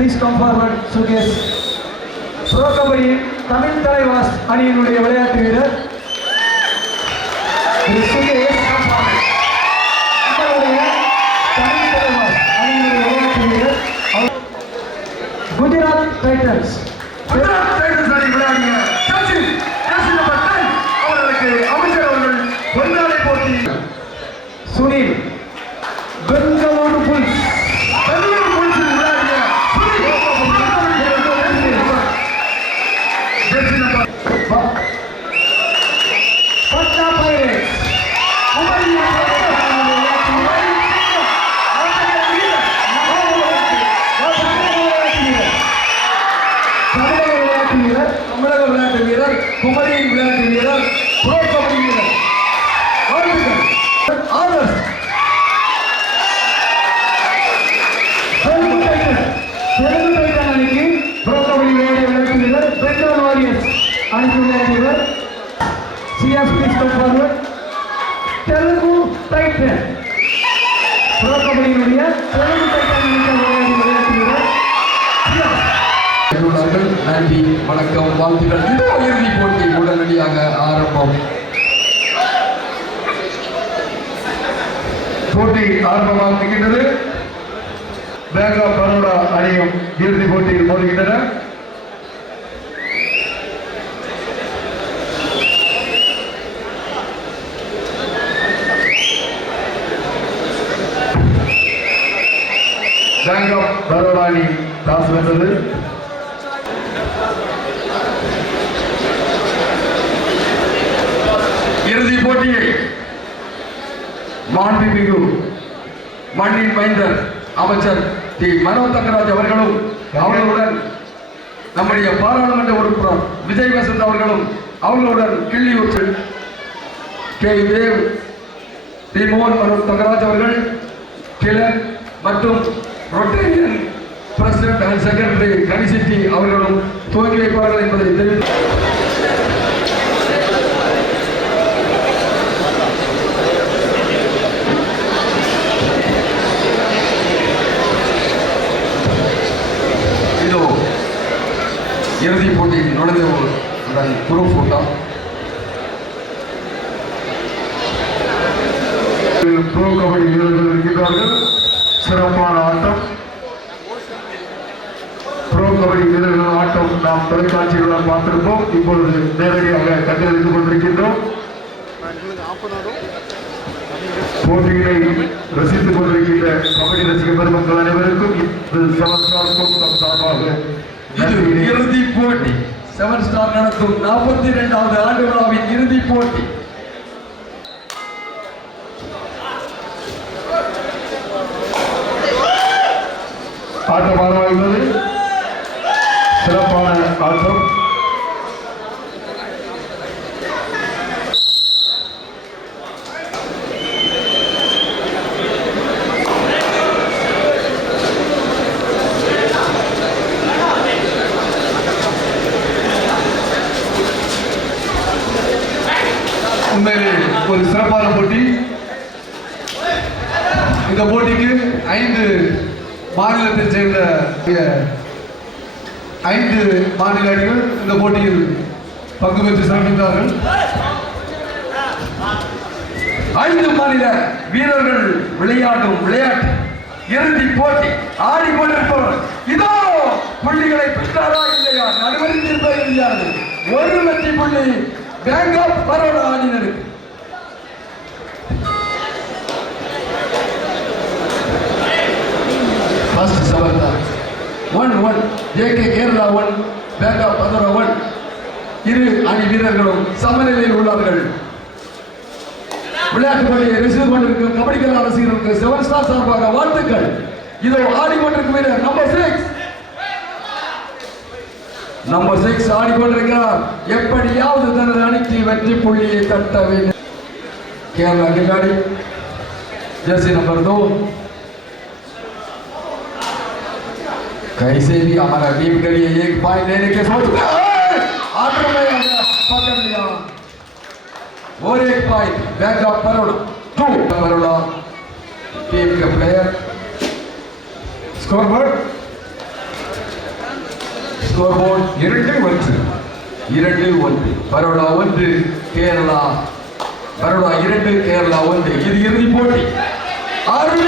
please come forward. Sukesh. Pro Kabaddi Tamil Thalaivaas அணியினுடைய விளையாட்டு வீரர் சுகேஷ். தமிழ் தலைவாஸ் அணியினுடைய விளையாட்டு வீரர் குஜராத் டைட்டன்ஸ். குஜராத் டைட்டன்ஸ் அணி விளையாடிய சச்சின் நம்பர் 10 அவர்களுக்கு அமைச்சர் அவர்கள் பொன்னாடை போட்டி. சுனில் பெங்களூரு புல்ஸ். தமிழக விளையாட்டு வீரர், குமரியின் விளையாட்டு வீரர், ப்ரோ கபடி வீரர். ஆதர்ஸ் தெலுங்கு டைட்டன் அணிக்கு ப்ரோ கபடி விளையாட்டு வீரர், பெங்களூர் வாரியர்ஸ் அணிக்கு விளையாட்டு வீரர் CS please come forward. Telugu Titan pro கபடியினுடைய தெலுங்கு டைட்டன் அணிக்கு விளையாட்டு வீரர் நன்றி, வணக்கம், வாழ்த்துக்கள். இதோ இறுதிப் போட்டி உடனடியாக ஆரம்பம். போட்டி ஆரம்பமாகின்றது. பேங்க் ஆஃப் பரோடா அணியும் இறுதிப் போட்டியில் மோதுகின்றன. பேங்க் ஆஃப் பரோடா அணி டாஸ் வென்றது. இறுதிப் போட்டியை மாண்புமிகு மண்ணின் மைந்தர் அமைச்சர் டி மனோ தங்கராஜ் அவர்களும் அவர்களுடன் நம்முடைய பாராளுமன்ற உறுப்பினர் விஜய் வசந்த் அவர்களும் அவர்களுடன் கிள்ளியூர் கே தேவ், டி மோகன் மனோ தங்கராஜ் அவர்கள், கிளன் மற்றும் ரொட்டேரியன் பிரசிடென்ட் அண்ட் செக்ரட்டரி கனிசிட்டி அவர்களும் துவங்கி வைப்பார்கள் என்பதை தெரிவித்து இறுதிப் போட்டியில் நுழைந்த குரு போட்டா ப்ரோ கபடி வீரர்கள் இருக்கின்றார்கள். சிறப்பான ஆட்டம். ப்ரோ கபடி வீரர்கள் ஆட்டம் நாம் தொலைக்காட்சிகளால் பார்த்திருப்போம். இப்பொழுது நேரடியாக கண்டறிந்து கொண்டிருக்கின்றோம். போட்டிகளை ரசித்துக் கொண்டிருக்கின்ற கபடி ரசிக பெருமக்கள் அனைவருக்கும் சார்பாக இறுதிப் போட்டி. 7 ஸ்டார் நடத்தும் 42வது ஆண்டு விழாவின் இறுதிப் போட்டி. ஆட்டம் ஆரம்பமாகிறது. சிறப்பான ஆட்டம். உண்மையிலே ஒரு சிறப்பான போட்டி. இந்த போட்டிக்கு 5 மாநிலத்தை சேர்ந்த 5 மாநில அணிகள் இந்த போட்டியில் பங்கு பெற்று சிறப்பித்தார்கள். 5 மாநில வீரர்கள் விளையாடும் விளையாட்டு இறுதிப் போட்டி ஆடிக்கொண்டிருப்பவர் இதோ புள்ளிகளை பெற்றாரா இல்லையா, நடுவரில் தெரியாது. ஒரு வெற்றி புள்ளி பேங்க் ஆஃப் பரோடா அணியினருக்கு. ஃபர்ஸ்ட் சவர்தா 1-1 JK Kerala 1 Bank of Baroda 1. இரு அணி வீரர்களும் சமநிலையில் உள்ளார்கள். விளையாட்டு போட்டியை ரிசீவ் கொண்டிருக்கும் கபடிக்கல ரசிகர்களுக்கு 7 ஸ்டார் சார்பாக வாழ்த்துக்கள். இதோ ஆடிக்கொண்டிருக்கும் வீரர் நம்பர் 6 ஆடிக்கொண்டிருக்கிறார். எப்படியாவது தனது அணிக்கு வெற்றி புள்ளியை தட்ட வேண்டும். கேரளா खिलाड़ी जर्सी नंबर 2. कैसे भी हमारा टीम के लिए 1 पॉइंट लेने के सोच में पकड़ लिया और 1 point Bank of Baroda 2 Baroda team के player scoreboard scoreboard 2-1. 2-1. Baroda 1 Kerala, Baroda 2 Kerala 1. இது இறுதி போட்டி. ஆட்டம்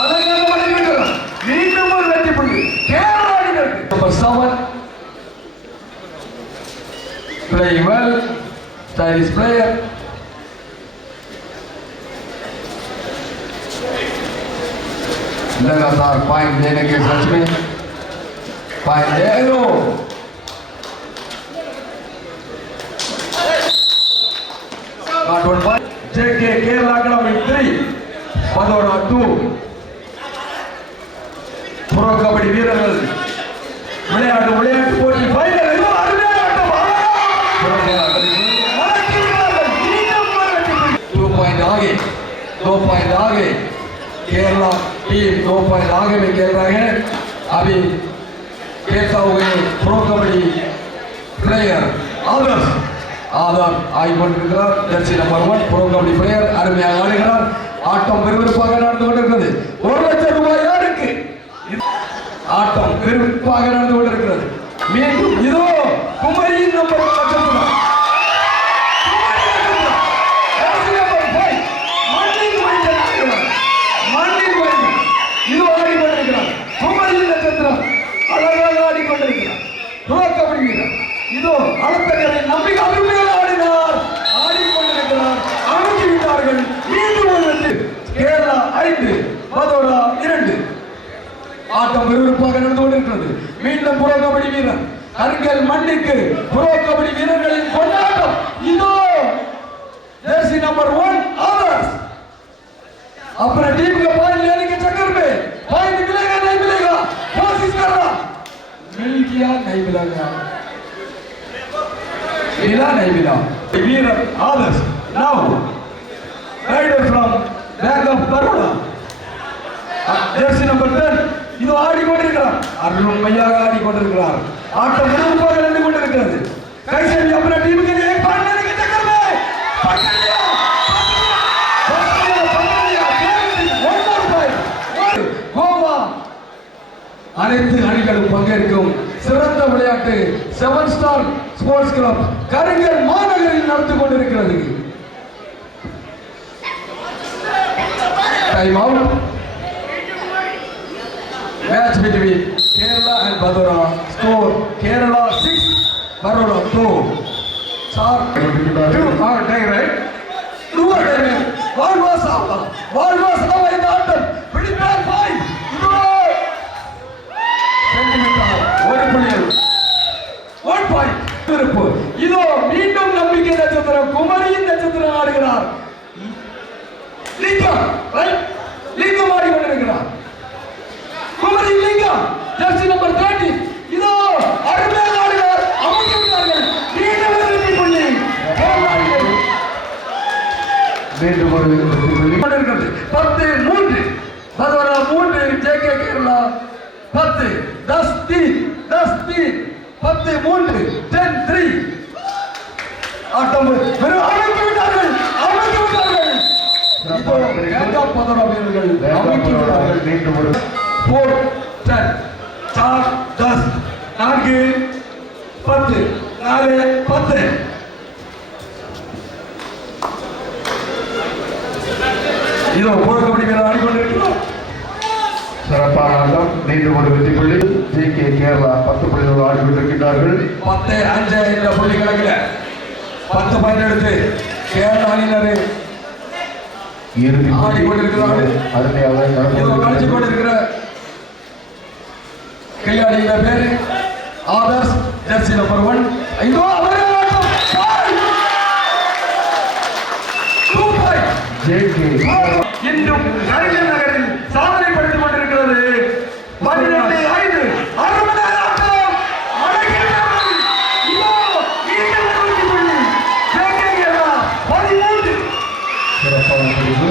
அழகாக வருகிறது. மீண்டும் ஒரு வெற்றி புள்ளி கேரளா அணியினருக்கு. Number 7 playing well, stylish player. लगातार पॉइंट देने के सच में पॉइंट दे लो. JK Kerala Academy 3, Padora 2. Pro kabaddi வீரர்கள் விளையாட்டு போட்டி ஃபைனல். दो पॉइंट आगे केरला टीम 2 पॉइंट आगे में खेल रहे हैं. अभी खेलता हुए प्रो कबड्डी प्लेयर आदर्श आई கொண்டிருக்கிறார். Jersey number 1 bro kabaddi player அருமையாக ஆடுகிறார். ஆட்டம் விறுவிறுப்பாக நடந்து கொண்டிருக்கிறது. 1 லட்சம் ரூபாய் யாருக்கு? ஆட்டம் விறுவிறுப்பாக நடந்து கொண்டிருக்கிறது. மீண்டும் இதோ குமரியின் நம்பர் நட்சத்திரம் இதோ அளத்தகரை நம்பி அருமையாக ஆடினார். ஆடிக்கொண்டிருக்கிறார். அமைச்சு விட்டார்கள். மீண்டும் ஒரு வெற்றி. கேரளா 5 பதோடா 2. ஆட்டம் விறுவிறுப்பாக நடந்து கொண்டிருக்கிறது. மீண்டும் புரோ கபடி வீரர் அருங்கல் மண்ணிற்கு புரோ கபடி வீரர்களின் கொண்டாட்டம். இதோ जर्सी नंबर 1 आदर्श अपने टीम का पॉइंट लेने के चक्कर में पॉइंट मिलेगा नहीं मिलेगा कोशिश कर रहा. मिल गया नहीं मिलेगा, मिला नहीं मिला. वीर आदर्श now rider from back of Baroda jersey number 10 இது ஆடிக்கொண்டிருக்கிறார். அருமையாக ஆடிக்கொண்டிருக்கிறார். ஆட்டம் விறுவிறுப்பாக நடந்து கொண்டிருக்கிறது. கைசேவி अपने टीम के लिए एक पॉइंट लेने के चक्कर में पकड़ लिया. கோவா அனைத்து அணிகளும் பங்கேற்கும் சிறந்த விளையாட்டு 7 ஸ்டார் ஸ்போர்ட்ஸ் கிளப் கருங்கல் மாநகரில் நடந்து கொண்டிருக்கிறது. Time out. Match between Kerala and Baroda. Score Kerala 6 Baroda 2. Sir, time right? வாழ்வாஸ் இந்த ஆட்டம் பிடிப்பார் பாய். ஒரு பாயிண்ட் திருப்பு. இதோ மீண்டும் நம்பிக்கை நட்சத்திரம் குமரியின் நட்சத்திரம் ஆடுகிறார். லிங்கம் ரைட், லிங்கம் ஆடிக்கொண்டிருக்கிறார். குமரி லிங்கம் ஜெர்சி நம்பர் 30 இதோ அருமையாக ஆடுகிறார். அமைக்க விட்டார்கள். மீண்டும் வெற்றி புள்ளி மீண்டும் ஒரு வெற்றி புள்ளி 10-3 பதோரா 3 JK கேரளா 10 10-3 10-3 10-3. ஆட்டம் வெறும் அமைத்து விட்டார்கள். இதோ கேரளா பதோரா வீரர்கள் அமைத்து விட்டார்கள். மீண்டும் ஒரு 4-10 4-10 4-10 4-10. இதோ புரோ கபடி வீரர் ஆடிக்கொண்டிருக்கிறார். சிறப்பான ஆட்டம். மீண்டும் ஒரு வெற்றி புள்ளி. JK கேரளா 10 புள்ளிகள் ஆடிக்கொண்டிருக்கிறார்கள். 10-5 என்ற புள்ளி கணக்கில் 10 பாயிண்ட் எடுத்து கேரளா அணியினர் ஆடிக்கொண்டிருக்கிறார்கள். அருமையாக கழிச்சு கொண்டிருக்கிற கையாளியின் பேரு ஆதர்ஸ் ஜெர்சி நம்பர் 1. இதோ அவரே ஆட்டம். 2 பாயிண்ட் JK இன்னும் கருங்கல் நகரில் சாதனை படுத்திக் கொண்டிருக்கிறது. 12-5 அருமையான ஆட்டம். அழகியவர்கள். இதோ மீண்டும் வெற்றி புள்ளி. JK கேரளா 13 சிறப்பான பிடிப்பு.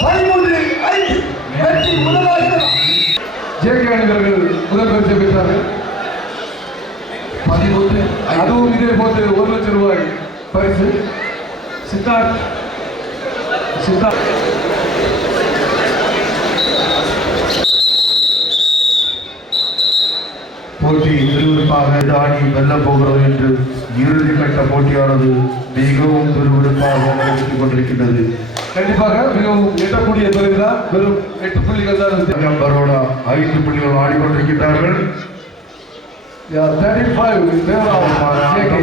13-5 வெற்றி முதலாகிறது. JK அணிவர்கள் முதல் பரிசை பெற்றார்கள். 13 அதுவும் இதே போட்டு 1 லட்சம் ரூபாய் பரிசு. சித்தார்த் போட்டி விறுவிறுப்பாக அணி வெல்ல போகிறது என்று இறுதி கட்ட போட்டியானது மிகவும் விறுவிறுப்பாக நடைபெற்றுக் கொண்டிருக்கின்றது. கண்டிப்பாக மிகவும் எட்டக்கூடிய தொழில்தான். வெறும் 8 புள்ளிகள் தான். பரோடா 5 புள்ளிகள் ஆடிக்கொண்டிருக்கின்றார்கள். 35 in favor of JK.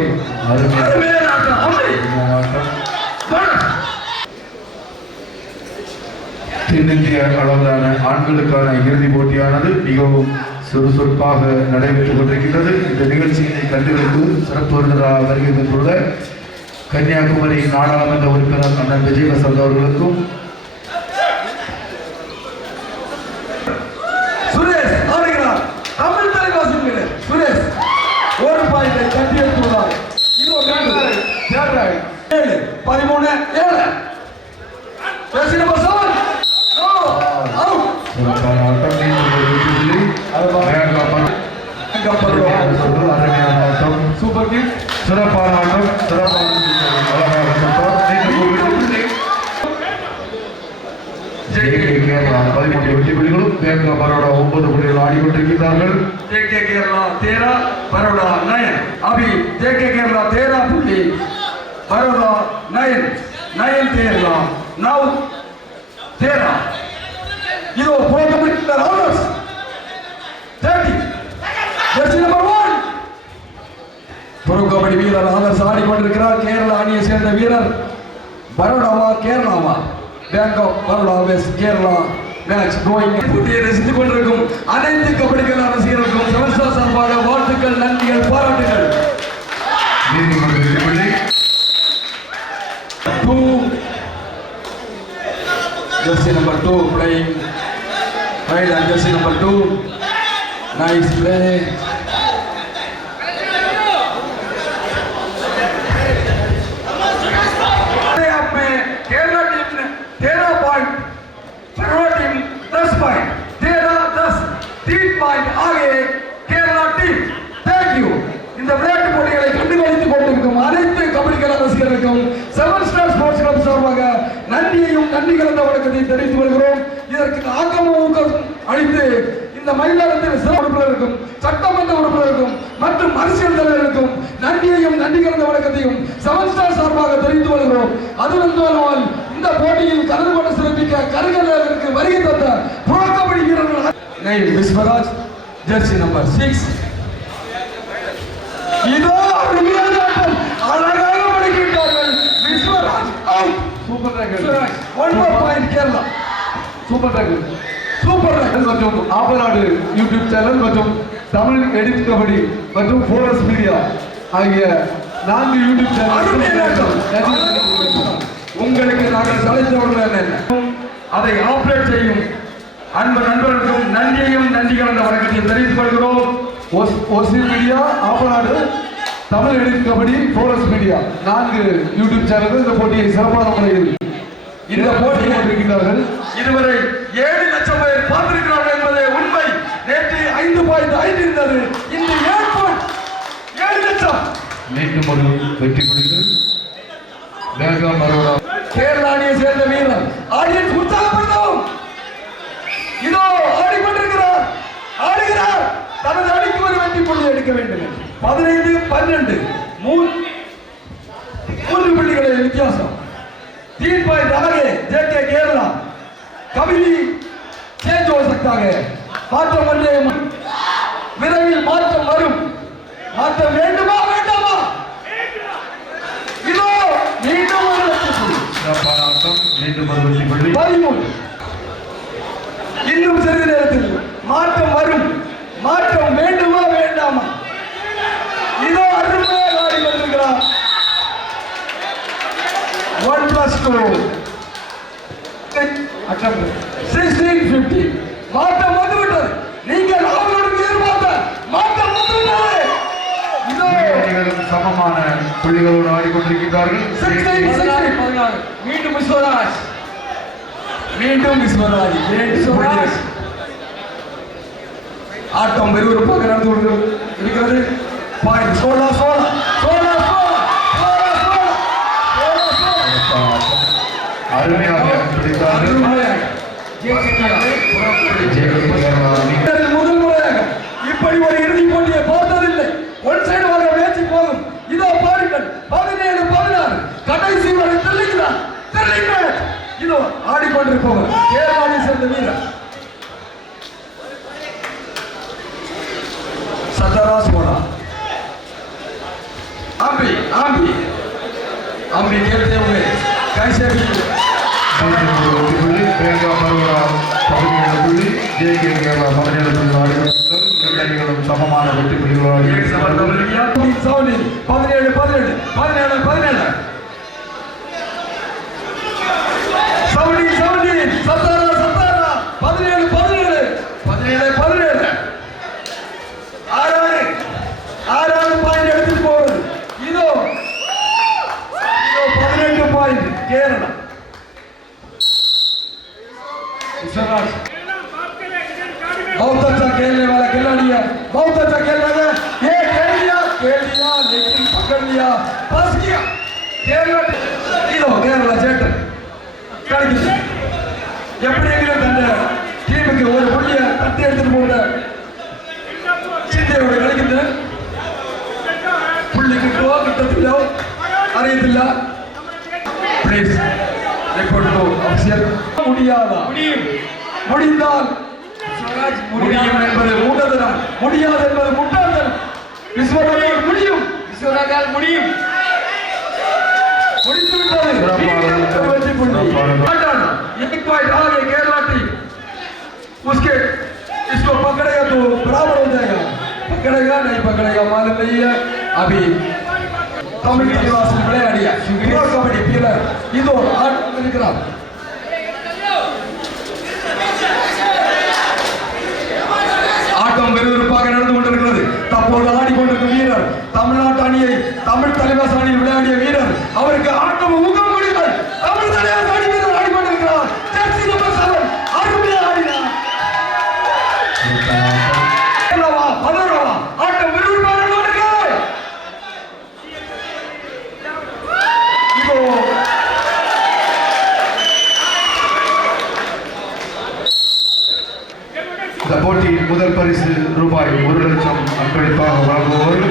தென்னிந்திய அளவிலான ஆண்களுக்கான இறுதிப் போட்டியானது மிகவும் சுறுசுறுப்பாக நடைபெற்றுக் கொண்டிருக்கின்றது. இந்த நிகழ்ச்சியினை கண்டுகளித்து சிறப்பு விருந்தினராக வருகை தந்துள்ள கன்னியாகுமரி நாடாளுமன்ற உறுப்பினர் அண்ணன் விஜயவசந்த் அவர்களுக்கும் சுரேஷ் ஆடுகிறார். தமிழ் தலைவாசி சுரேஷ் ஒரு பாயிண்டை தட்டி எடுத்துள்ளார். இது ஒரு 7 13 7 பேசி நம்பர் 7 நோ அவுட். சிறப்பான ஆட்டம். அருமையான ஆட்டம். Super kick. சிறப்பான ஆட்டம். சிறப்பான கேரளா 13 வெற்றி புள்ளிகளும் பேங்கா பரோடா 9 புள்ளிகள் ஆடிக்கொண்டிருக்கிறார்கள். JK கேரளா 13 பரோடா 9 अभी JK கேரளா 13 புள்ளி பரோடா 9 கேரளா 9 13 இதோ போகப்பட்ட ஆனர்ஸ் 30 ஜெர்சி நம்பர் 1 புரோ கபடி வீரர் ஆனர்ஸ் ஆடிக்கொண்டிருக்கிறார். கேரளா அணியை சேர்ந்த வீரர். பரோடாவா கேரளாவா? Bank of Baroda versus Kerala match going. போட்டியை ரசித்துக் கொண்டிருக்கும் அனைத்து கபடிகள் ரசிகர்களுக்கும் சமஸ்தா சார்பாக வாழ்த்துக்கள், நன்றிகள், பாராட்டுகள். Jersey number 2 playing right and jersey number 2 nice play. Kerala team ने 13 पॉइंट, परोडा टीम 10 पॉइंट, 13-10 3 पॉइंट आगे केरला टीम. Thank you. இந்த விளையாட்டு போட்டிகளை கண்டுகளித்துக் கொண்டிருக்கும் அனைத்து கபடிகள் ரசிகர்களுக்கும் 7 ஸ்டார் ஸ்போர்ட்ஸ் கிளப் சார்பாக நன்றியையும் நன்றி கலந்த வணக்கத்தை தெரிவித்துக் கொள்கிறோம். இதற்கு ஆக்கமும் ஊக்கம் அளித்து இந்த மயிலாடுதுறை உறுப்பினருக்கும் சட்டமன்ற உறுப்பினருக்கும் மற்றும் அரசியல் தலைவர்களுக்கும் நன்றியையும் நன்றி கலந்த வணக்கத்தையும் 7 ஸ்டார் சார்பாக தெரிவித்துக் கொள்கிறோம். அதுவந்தால் இந்த போட்டியில் கலந்து கொண்டு சிறப்பிக்க கருங்கலுக்கு வருகை தந்த புரோ கபடி வீரர்கள் நெய் விஸ்வராஜ் ஜெர்சி நம்பர் 6 இதோ அழகாக படிக்கின்றார்கள். Vishwaraj out. Super dragon. 1 more point Kerala. Super dragon. Super dragon மற்றும் ஆபநாடு யூடியூப் சேனல் மற்றும் தமிழ் எடிட் கபடி மற்றும் ஃபோரஸ் மீடியா ஆகிய 4 யூடியூப் சேனல் உங்களுக்கு நாங்கள் சலைத்தவர்கள் என்ன அதை ஆப்ரேட் செய்யும் அன்பு நண்பர்களுக்கும் நன்றியையும் நன்றி கலந்த வணக்கத்தை தெரிவித்துக் கொள்கிறோம். ஓசி மீடியா, ஆபநாடு, தமிழ் எடிட் கபடி, ஃபோரஸ் மீடியா 4 யூடியூப் சேனல்கள் இந்த போட்டியை சிறப்பான முறையில் இந்த போட்டியை இருக்கிறார்கள். இதுவரை 7 லட்சம் பேர் பார்த்திருக்கிறார்கள் என்பதே உண்மை. நேற்று 5.5 இருந்தது. இந்த 7 லட்சம். மீண்டும் ஒரு வெற்றி புள்ளிகள் பேங்கா பரோடா. கேரளா அணியை சேர்ந்த வீரர் ஆடியன்ஸ் உற்சாகப்படுத்தவும். இதோ ஆடிக்கொண்டிருக்கிறார், ஆடுகிறார். தனது அணிக்கு ஒரு வெற்றி புள்ளி எடுக்க வேண்டும். 15-12 3 புள்ளிகளை வித்தியாசம். 3 पॉइंट आगे JK केरला. कभी भी चेंज हो सकता है. மாற்றம் ஒன்றே விரைவில் மாற்றம் வரும். மாற்றம் வேண்டுமா வேண்டாமா? இதோ மீண்டும் ஒரு வெற்றி புள்ளி. சிறப்பான ஆட்டம். மீண்டும் ஒரு வெற்றி புள்ளி. 13 இன்னும் சிறிது நேரத்தில் மாற்றம் வரும். மாற்றம் வேண்டுமா வேண்டாமா? இதோ அருமையாக ஆடி கொண்டிருக்கிறார். 1+2 16-15 மாற்றம் வந்துவிட்டது. நீங்கள் அவர்களுக்கு எதிர்பார்த்த மாற்றம் வந்துவிட்டது. இதோ சமமான புள்ளிகளோடு ஆடிக்கொண்டிருக்கிறார்கள். 16 மீண்டும் விஸ்வராஜ், மீண்டும் விஸ்வராஜ். ஆட்டம் விறுவிறுப்பாக நடந்து கொண்டிருக்கிறது. பாயிண்ட் 16 அருமையாக பிடித்தார்கள். முதல் முறையாக இப்படி ஒரு இறுதிப் போட்டியை सतारा 16 आम्ही खेलते हुए कैसे भी பேங்கா பரோடா 17 புள்ளி ஜேகே கேரளா 17 புள்ளி ஆடுகிறார்கள். இரண்டு அணிகளும் சமமான வெற்றி புள்ளிகளாக 6 பாயிண்ட் எடுத்துட்டு போகுது. இதோ 18 பாயிண்ட் கேரளா. बहुत अच्छा खेलने वाला खिलाड़ी है, बहुत अच्छा खेल रहा है. ये खेल लिया लेकिन पकड़ लिया, फंस गया. கேரளா சேட்டர் கிடைக்குது. எப்படிയെങ്കിലും தந்த டீமுக்கு ஒரு புள்ளியை தட்டி எடுத்துட்டு போக சிந்தையோட கிடைக்குது. புள்ளி கிட்டோ கிட்டத்திலோ அறியத்தில்ல. Please report to official. முடியாதா? முடிந்தால் முடியும் என்பது மூடதனம், முடியாது என்பது முட்டாள்தனம். விஸ்வநாதன் முடியும், விஸ்வநாதன் முடியும். முடித்து விட்டது. एक पॉइंट आगे केरला टीम. उसके इसको पकड़ेगा तो बराबर हो जाएगा, पकड़ेगा नहीं पकड़ेगा मालूम नहीं है. अभी कबड्डी निवास में விளையாடிய ப்ரோ கபடி பிளேயர் இதோ ஆட்டம் இருக்கிறார். ஆட்டம் விறுவிறுப்பாக நடந்து கொண்டிருக்கிறது. தற்போது ஆடிக்கொண்டிருக்கும் வீரர் தமிழ்நாட்டு அணியை தமிழ் தலைவாஸ் அணியில் விளையாடிய வீரர். அவருக்கு ஆட்டம் ஊக்கம் கொடுங்கள். தமிழ் தலைவாஸ் அணி வீரர் ஆடிக்கொண்டிருக்கிறார். ஜெர்சி நம்பர் 7 அருமையாக ஆடினார். ஆட்டம் விறுவிறுப்பாக நடந்து கொண்டிருக்கிறது. இதோ இந்த போட்டியின் முதல் பரிசு ரூபாய் 1 லட்சம் அன்பளிப்பாக வழங்குவோர்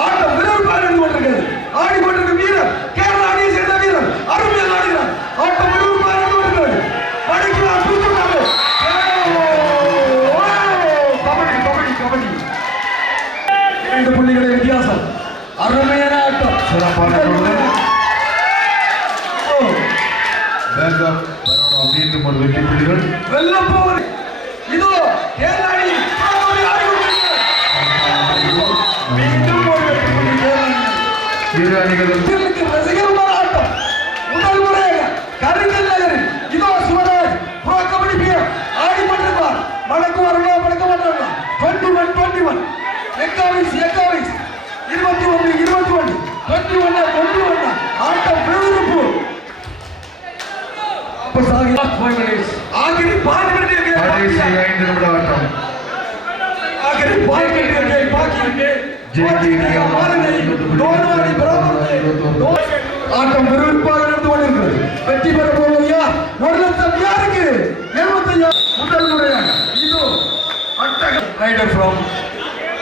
ஆட்டம் விறுவிறுப்பாக நடந்து கொண்டிருக்கிறது. ஆடிக்கொண்டிருக்கும் வீரர் கேரளா அணியை சேர்ந்த வீரர் அருமையாக ஆடுகிறார். ஆட்டம் விறுவிறுப்பாக நடந்து கொண்டிருக்கிறது. அடிக்கிறார், தூக்குகிறார். கபடி 2 புள்ளிகளை வித்தியாசம். அருமையான ஆட்டம், சிறப்பான பேங்கா பரோடா மீண்டும் ஒரு வெற்றி புள்ளிகள். வெல்லம் போவது. இதோ கேரளா அணி மீண்டும் ஒரு வெற்றி புள்ளி கேரளா அணி. இரு அணிகளும் ரசிகரமான ஆட்டம். முதல் முறையாக கரிங்கல் நகரில் இதோ சிவராஜ் ப்ரோ கபடி பிளேயர் ஆடிக்கொண்டிருப்பார். மடக்கு வரலாம், மடக்க மாட்டாங்களா? 21 எக்காவிஸ் 21 ஆட்டம் விறுவிறுப்பு. ஆகிரி 5 மினிட் கடைசி 5 நிமிட ஆட்டம். आखिरी 5 मिनट के बाकी है. ஆட்டம் விறுவிறுப்பாக நடந்து கொண்டிருக்கிறது. வெற்றி பெற போவது யார்? 1 லட்சம் யாருக்கு? 75 முதல் முறையாக இதோ அட்டகம் ரைடர் ஃப்ரம்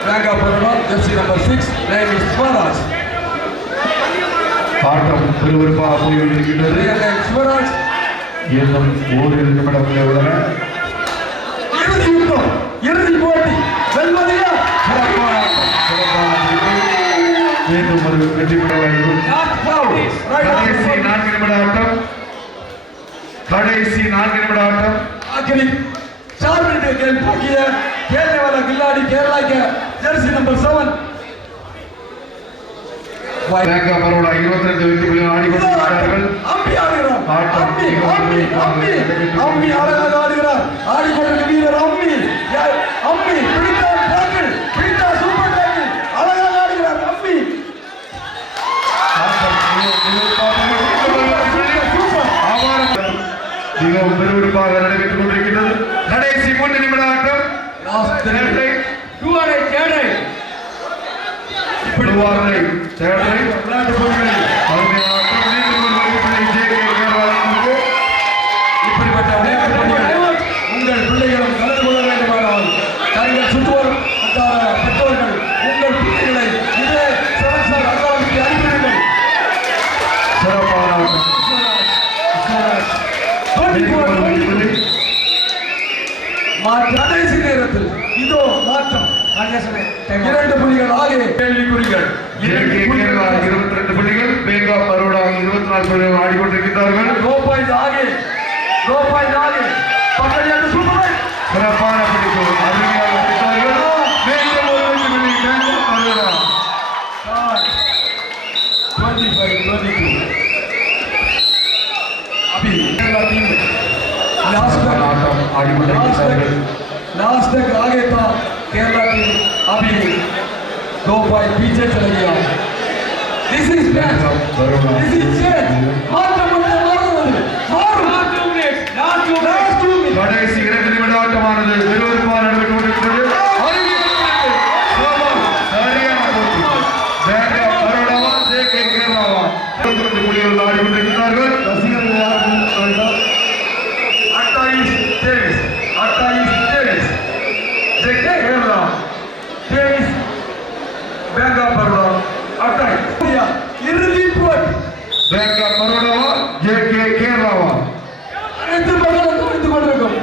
பேங்கா Baroda jersey number 6 name is Swaraj. ஆட்டம் விறுவிறுப்பாக போய் கொண்டிருக்கிறது. ஸ்வராஜ் இன்னும் ஓரிரு நிமிடங்களே உள்ளன. இறுதி யுத்தம், இறுதி போட்டி. வெல்வதையா? மீண்டும் ஒரு வெற்றி பெற வேண்டும். கடைசி 4 நிமிட ஆட்டம். आखिरी 4 मिनट के खेल बाकी है. खेलने वाला खिलाड़ी केरला के जर्सी नंबर 7 பேங்கா பரோடா 22 வெற்றி புள்ளிகள் ஆடிக்கொண்டிருக்கிறார்கள். அம்பி அழகாக ஆடுகிறார். ஆடிக்கொண்டிருக்கும் வீரர் அம்பி பிடித்தார் டேக்கிள், பிடித்தார் சூப்பர் டேக்கிள், அழகாக ஆடுகிறார் அம்பி. மிகவும் விறுவிறுப்பாக நடைபெற்றுக் கொண்டிருக்கிறது. கடைசி 3 நிமிட ஆட்டம். உங்கள் பிள்ளைகளும் கலந்து கொள்ள வேண்டுமானால் தங்கள் சுற்றுவர் பெற்றோர்கள் உங்கள் பிள்ளைகளை இதே அகாடமிக்கு அனுப்பிவிடுங்கள். சிறப்பான கடைசி நேரத்தில் இதோ மாற்றம் 2 புள்ளிகள் ஆகிய கேள்விக்குறிகள். கேரளா 22 புள்ளிகள், பேங்கா பரோடா 24 புள்ளிகள் ஆடிக்கொண்டிருக்கிறார்கள். பக்கத்தில் சூப்பர் சிறப்பான பிடிப்பு, அருமையாக பிடித்தார்கள். மீண்டும் ஒரு வெற்றி புள்ளி பேங்கா பரோடா. 25-22. अभी केरला टीम लास्ट ஆட்டம் ஆடிக்கொண்டிருக்கிறார்கள். लास्ट तक आगे था केरला टीम, अभी 2 पॉइंट पीछे चला गया. This is match, this is change. मार கடைசி 2 நிமிட ஆட்டமானது விறுவிறுப்பாக நடைபெற்றுக் கொண்டிருக்கிறது. சரியான போட்டி. பேங்கா பரோடாவா, ஜேகே கேரளாவா 22 புள்ளிகள் ஆடிக்கொண்டிருக்கிறார்கள். ரசிகர்கள் யாரும் 28-23 ஜெகே கேரளா 23 பேங்கா பரோடா 28 இறுதி போட்டி. பேங்கா பரோடாவா, ஜேகே கேரளாவா?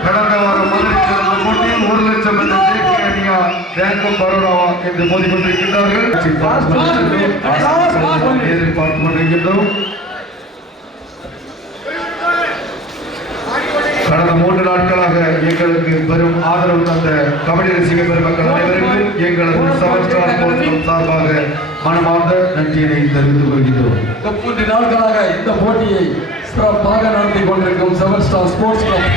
கடந்த வாரம் மதுரையில் நடந்த போட்டியில் 1 லட்சம் என்ற ஜேகே அணியா பேங்கா பரோடாவா என்று மோதிக்கொண்டிருக்கின்றார்கள். எதிர்பார்த்து கொண்டிருக்கின்றோம். கடந்த 3 நாட்களாக எங்களுக்கு பெரும் ஆதரவு தந்த கபடி ரசிக பெருமக்கள் அனைவருக்கும் எங்களது செவன் ஸ்டார் ஸ்போர்ட்ஸ் சார்பாக மனமார்ந்த நன்றியினை தெரிவித்துக் கொள்கின்றோம். 3 நாட்களாக இந்த போட்டியை சிறப்பாக நடத்தி கொண்டிருக்கும் செவன் ஸ்டார் ஸ்போர்ட்ஸ் கிளப்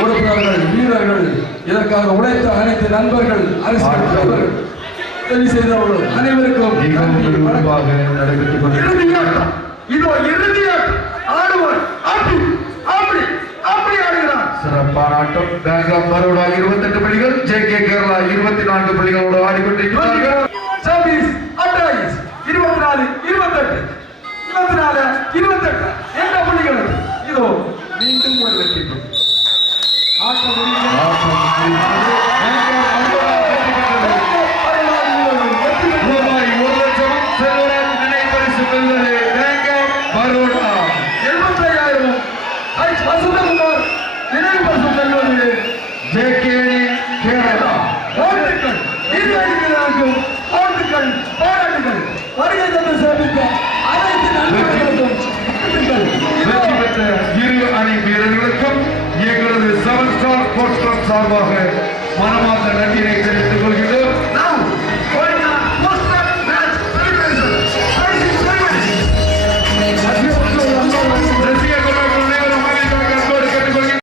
உறுப்பினர்கள், வீரர்கள், இதற்காக உழைத்த அனைத்து நண்பர்கள், அரசியல் தலைவர்கள், உதவி செய்தவர்கள் அனைவருக்கும் மிகவும் விரும்பாக நடைபெற்றுக் கொண்டிருக்கிறது. இதோ இறுதியாக ஆடுவார் அப்படி ஆடுகிறார். சிறப்பான ஆட்டம். பேங்கா பரோடா 28 புள்ளிகள், ஜேகே கேரளா 24 புள்ளிகளோடு ஆடிக்கொண்டிருக்கிறார்கள். 26-28 24-28 என்ற புள்ளிகள். இதோ மீண்டும் ஒரு வெற்றி. ஆட்டம் முடிகிறது. ஆட்டம் முடிகிறது. பேங்கா பரோடா வெற்றி பெற்றது. ரூபாய் 1 லட்சம் செல்வராஜ் நினைவு பரிசு வென்றது பேங்கா பரோடா. 75,000 வசந்தகுமார் நினைவு பரிசு வெல்வது ஜேகே கேரளா. வாழ்த்துக்கள். நீதியரசர்களுக்கும் வாழ்த்துக்கள், பாராட்டுகள். வருகை தந்து சிறப்பித்த அனைத்து நண்பர்களுக்கும் வாழ்த்துக்கள். வெற்றி பெற்ற இரு அணி வீரர்களுக்கும் எங்களது செவன் ஸ்டார் ஸ்போர்ட்ஸ் கிளப் சார்பாக மனமார்ந்த நன்றியை தெரிவித்துக்